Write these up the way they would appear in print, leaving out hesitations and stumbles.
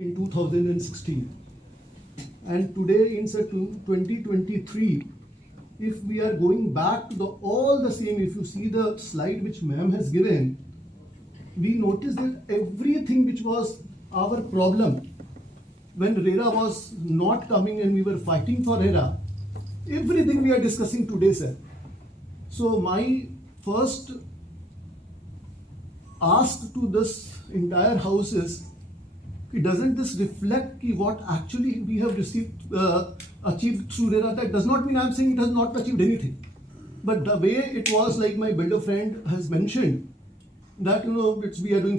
in 2016, and today in 2023, if we are going back to all the same, if you see the slide which ma'am has given, we notice that everything which was our problem when RERA was not coming and we were fighting for RERA, everything we are discussing today, sir. So my first ask to this entire house is, doesn't this reflect what actually we have received, achieved through RERA? That does not mean I'm saying it has not achieved anything. But the way it was, like my builder friend has mentioned, that we are doing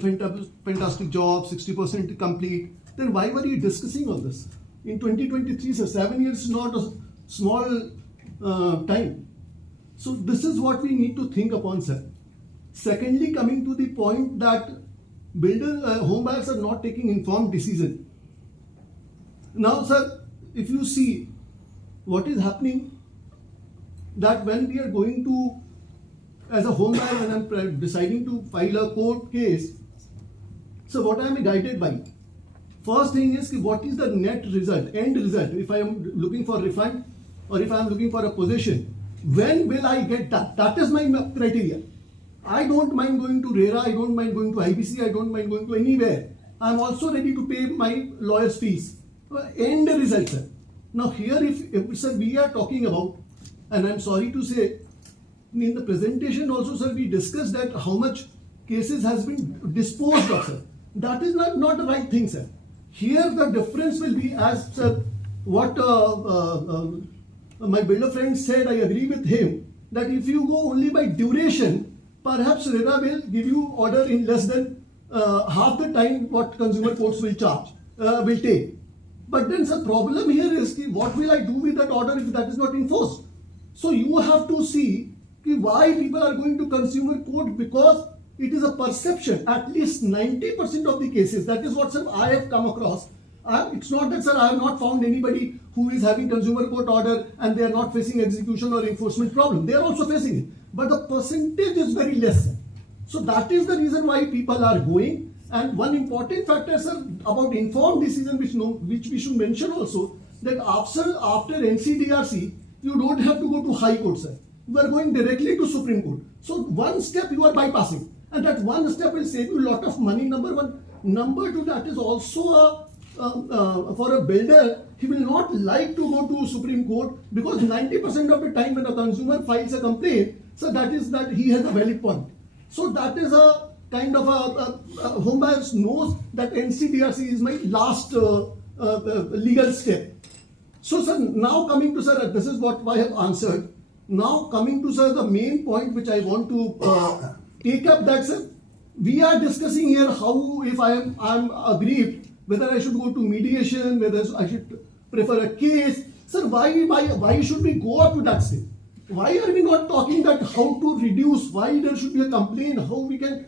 fantastic job, 60% complete, then why were you discussing all this? In 2023, so 7 years is not a small time. So this is what we need to think upon, sir. Secondly, coming to the point that home buyers are not taking informed decision. Now, sir, if you see what is happening, that when we are going to, as a home buyer, when I'm deciding to file a court case, so what I am guided by? First thing is, what is the net result, end result? If I am looking for refund or if I am looking for a possession, when will I get that? That is my criteria. I don't mind going to RERA, I don't mind going to IBC, I don't mind going to anywhere. I am also ready to pay my lawyer's fees. End result, sir. Now here, if sir, we are talking about, and I'm sorry to say, in the presentation also, sir, we discussed that how much cases has been disposed of, sir. That is not the right thing, sir. Here the difference will be, as sir, what my builder friend said, I agree with him, that if you go only by duration, perhaps RERA will give you order in less than half the time what consumer courts will take. But then the problem here is, what will I do with that order if that is not enforced? So you have to see why people are going to consumer court, because it is a perception. At least 90% of the cases, that is what, sir, I have come across. It's not that, sir, I have not found anybody who is having consumer court order and they are not facing execution or enforcement problem. They are also facing it. But the percentage is very less. So that is the reason why people are going. And one important factor, sir, about informed decision, which we should mention also, that after NCDRC, you don't have to go to High Court, sir. You are going directly to Supreme Court. So one step you are bypassing. And that one step will save you a lot of money, number one. Number two, that is also for a builder, he will not like to go to Supreme Court, because 90% of the time when a consumer files a complaint, so that is that he has a valid point. So that is a kind of a home buyer knows that NCDRC is my last legal step. So, sir, now coming to, sir, this is what I have answered. Now coming to, sir, the main point which I want to take up, that, sir, we are discussing here how, if I am aggrieved, whether I should go to mediation, whether I should prefer a case. Sir, why should we go up to that stage? Why are we not talking that how to reduce, why there should be a complaint, how we can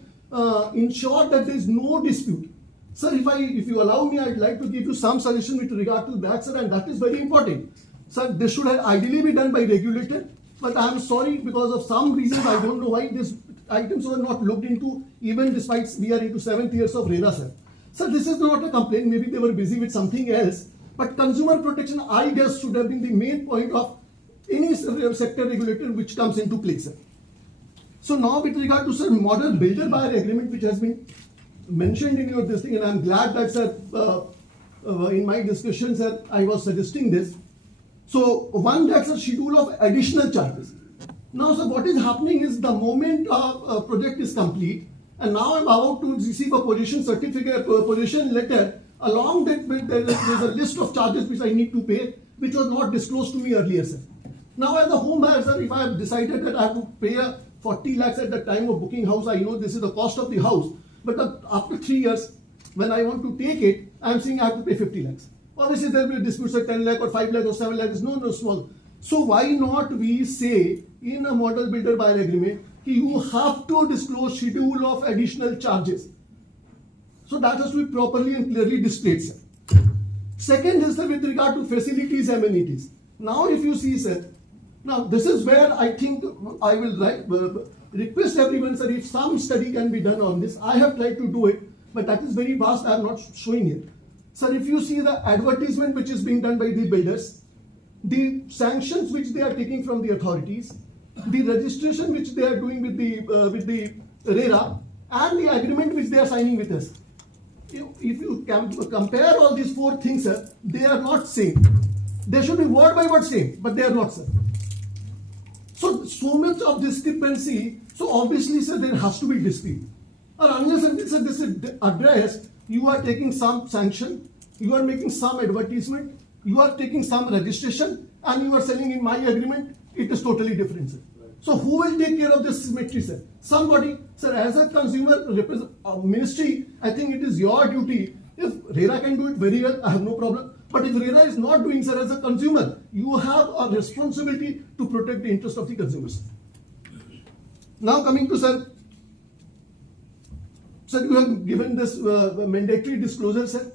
ensure that there is no dispute? Sir, if you allow me, I'd like to give you some suggestion with regard to that, sir, and that is very important. Sir, this should have ideally be done by regulator, but I am sorry, because of some reasons, I don't know why these items were not looked into, even despite we are into 7th years of RERA, sir. Sir, this is not a complaint, maybe they were busy with something else, but consumer protection, I guess, should have been the main point of any sector regulator which comes into play, sir. So now with regard to, sir, model builder buyer agreement, which has been mentioned in your this thing, and I'm glad that, sir, in my discussion, sir, I was suggesting this. So one, that's a schedule of additional charges. Now, sir, what is happening is, the moment a project is complete, and now I'm about to receive a possession certificate, possession letter, along that there's a list of charges which I need to pay, which was not disclosed to me earlier, sir. Now, as a home buyer, sir, if I have decided that I have to pay 40 lakhs at the time of booking house, I know this is the cost of the house, but after 3 years, when I want to take it, I'm saying I have to pay 50 lakhs. Obviously, there will be disputes at 10 lakh or 5 lakh or 7 lakh, no small. So why not we say in a model builder buyer agreement, you have to disclose schedule of additional charges. So that has to be properly and clearly displayed, sir. Second is, sir, with regard to facilities, amenities. Now if you see, sir, now this is where I think I will request everyone, sir, if some study can be done on this. I have tried to do it, but that is very vast. I am not showing it. Sir, if you see the advertisement which is being done by the builders, the sanctions which they are taking from the authorities, the registration which they are doing with the RERA, and the agreement which they are signing with us. If you compare all these four things, sir, they are not same. They should be word by word same, but they are not, sir. So much of discrepancy. So obviously, sir, there has to be dispute. Or unless until, sir, this is addressed, you are taking some sanction, you are making some advertisement, you are taking some registration, and you are selling in my agreement. It is totally different, sir. So who will take care of this symmetry, sir? Somebody, sir, as a consumer ministry, I think it is your duty. If RERA can do it very well, I have no problem. But if RERA is not doing, sir, as a consumer, you have a responsibility to protect the interest of the consumers. Now coming to, sir, you have given this mandatory disclosure, sir.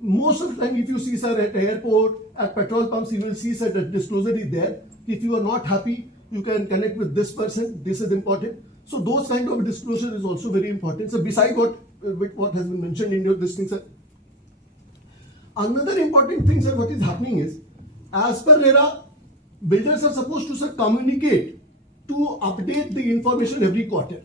Most of the time, if you see, sir, at airport, at petrol pumps, you will see, sir, that disclosure is there. If you are not happy, you can connect with this person. This is important. So those kind of disclosure is also very important. So beside what has been mentioned in your this thing, sir. Another important thing, sir, what is happening is, as per RERA, builders are supposed to, sir, communicate to update the information every quarter.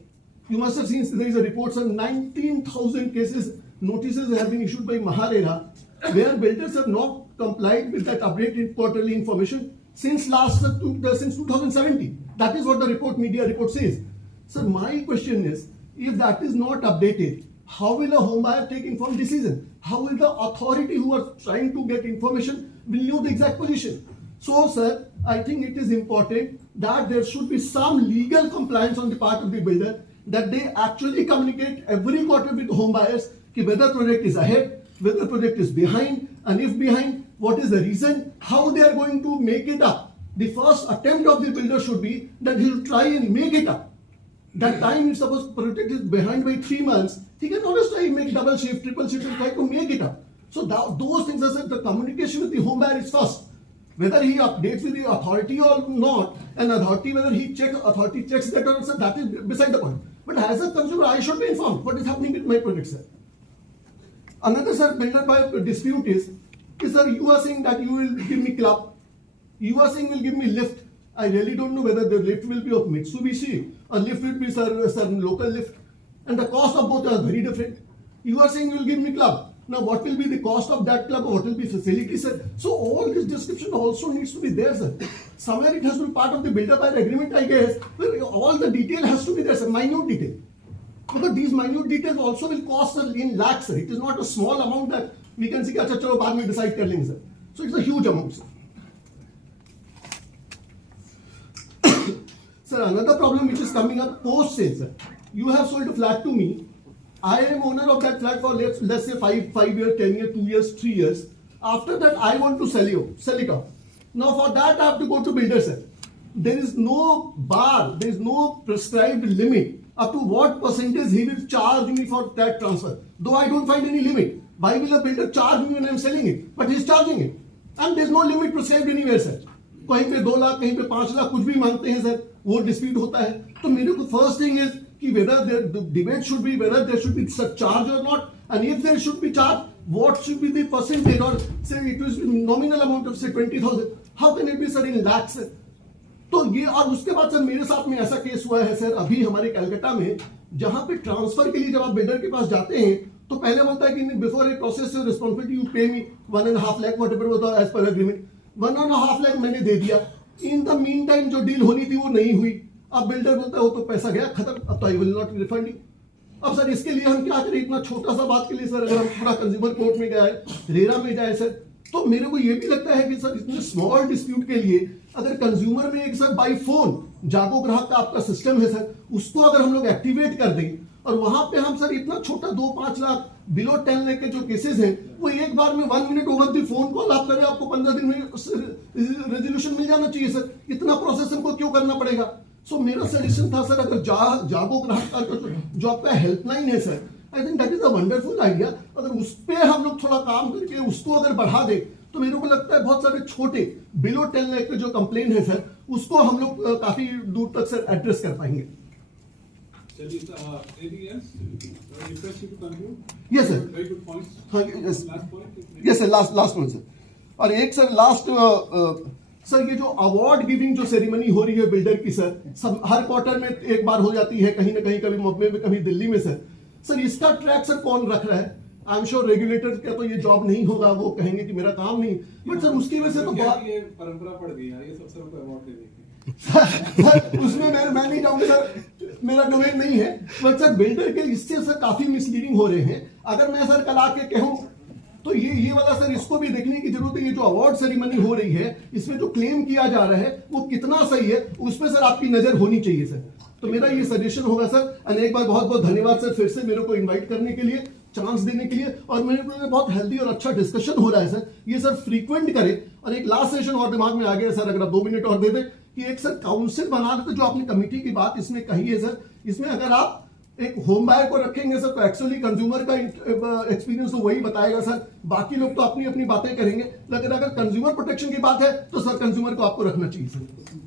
You must have seen there is a report, sir, 19,000 cases, notices have been issued by RERA, where builders have not complied with that updated quarterly information since 2017. That is what the media report says. So my question is, if that is not updated, how will a home buyer take informed decision? How will the authority who are trying to get information will know the exact position? So, sir, I think it is important that there should be some legal compliance on the part of the builder, that they actually communicate every quarter with home buyers whether project is ahead, whether project is behind, and if behind, what is the reason, how they are going to make it up. The first attempt of the builder should be that he will try and make it up. That time, if suppose project is behind by 3 months, he can always try and make double shift, triple shift, and try to make it up. So those things are said, the communication with the home buyer is first. Whether he updates with the authority or not, and authority checks that or not, that is beside the point. But as a consumer, I should be informed what is happening with my project, sir. Another, sir, builder buyer dispute is, sir, you are saying that you will give me club, you are saying you will give me lift. I really don't know whether the lift will be of Mitsubishi or lift will be, sir, local lift, and the cost of both are very different. You are saying you will give me club. Now, what will be the cost of that club? What will be facilities, sir? So all this description also needs to be there, sir. Somewhere it has to be part of the builder-buyer agreement, I guess, where all the detail has to be there, sir, minute detail. Because these minute details also will cost, sir, in lakhs, sir. It is not a small amount that we can see, acha chalo baad mein decide kar lenge, sir. So it's a huge amount, sir. Sir, another problem which is coming up post-sale, sir. You have sold a flat to me. I am owner of that flat for let's say 5 years, 10 years, 2 years, 3 years. After that, I want to sell it off. Now for that, I have to go to builder, sir. There is no bar, there is no prescribed limit up to what percentage he will charge me for that transfer. Though I don't find any limit. Why will a builder charge me when I am selling it? But he is charging it. And there is no limit prescribed anywhere, sir. कहीं पे 2 लाख, कहीं पे 5 लाख, कुछ भी मांगते हैं, sir. वो dispute होता है. तो मेरे को first thing is कि whether the debate should be whether there should be such charge or not, and if there should be charge, what should be the percentage, or say it was nominal amount of say 20,000. How can it be, sir, in lakhs, sir? तो ये, और उसके बाद sir मेरे साथ में ऐसा case हुआ है, सर, अभी हमारे कलकत्ता में, जहां पे ट्रांसफर के लिए जब आप बिल्डर के पास जाते हैं तो पहले बोलता है कि before a process your responsibility you पे मी 1.5 लाख व्हाटएवर होता है एज पर एग्रीमेंट. 1.5 लाख मैंने दे दिया. इन द मीन टाइम जो डील होनी थी वो नहीं हुई. अब बिल्डर बोलता है वो तो पैसा गया खत्म, अब तो I will not refund you. अब सर इसके लिए हम क्या करें? इतना छोटा सा बात के लिए, सर, अगर हम पूरा कंज्यूमर कोर्ट में जाए, रेरा में जाए, सर, तो मेरे को ये भी लगता है कि सर इतने स्मॉल डिस्प्यूट के लिए अगर कंज्यूमर में एक, सर, बाई फोन जागो ग्राहक का आपका सिस्टम है, सर, उसको अगर हम लोग एक्टिवेट कर दें और वहां पे हम, सर, इतना छोटा 2-5 लाख बिलो 10 लाख के जो केसेस हैं वो एक बार में 1 minute over the phone call आप करें, आपको 15 दिन में रेजोल्यूशन मिल जाना चाहिए, सर. इतना प्रोसेस हमको क्यों करना पड़ेगा? सो मेरा सजेशन था, सर, अगर जागो ग्राहक का जो आपका हेल्पलाइन है, sir, I think that is a wonderful idea. अगर उस पर हम लोग थोड़ा काम करके उसको अगर बढ़ा दे तो मेरे को लगता है बहुत सारे छोटे बिलो 10 लाख के जो कंप्लेन है, सर, उसको हम लोग काफी दूर तक, सर, एड्रेस कर पाएंगे. Anything else? Request you to conclude. Yes, sir. Very good points. हाँ, yes. Last point. Yes sir, last one sir. और एक सर लास्ट सर, ये जो अवार्ड गिविंग जो सेरेमनी हो रही है बिल्डर की सर, सब हर क्वार्टर में एक बार हो जाती है, कहीं ना कहीं, कभी मुंबई में, कभी दिल्ली में सर इसका ट्रैक सर कौन रख रहा है? आई एम श्योर रेगुलेटर का तो ये जॉब नहीं होगा, वो कहेंगे कि मेरा काम नहीं, बट सर उसकी वजह से तो बहुत ये परंपरा पड़ गई है, ये सब सबको अवार्ड दे देंगे। सर उसमें मैं नहीं चाहूंगा सर, मेरा डोमेन नहीं है, बट सर बिल्डर के इससे सर काफी मिसलीडिंग हो रहे हैं। अगर मैं सर कल आके कहूं तो ये वाला सर, इसको भी देखने की जरूरत है। ये जो अवार्ड सेरेमनी हो रही है, इसमें जो क्लेम किया जा रहा है वो कितना सही है, उसमें सर आपकी नजर होनी चाहिए सर। तो मेरा ये सजेशन होगा सर। और एक बार बहुत बहुत धन्यवाद सर फिर से मेरे को इनवाइट करने के लिए, चांस देने के लिए, और मेरे को बहुत हेल्दी और अच्छा डिस्कशन हो रहा है सर। ये सर फ्रीक्वेंट करें। और एक लास्ट सेशन और दिमाग में आ गया सर, अगर आप 2 मिनट और दे दें, कि एक सर काउंसिल बना देते, जो आपने कमेटी की बात इसमें कही है सर, इसमें अगर आप एक होम बायर को रखेंगे सर, तो एक्चुअली कंज्यूमर का एक्सपीरियंस तो वही बताएगा सर, बाकी लोग तो अपनी अपनी बातें करेंगे। लेकिन अगर कंज्यूमर प्रोटेक्शन की बात है तो सर कंज्यूमर को आपको रखना चाहिए सर।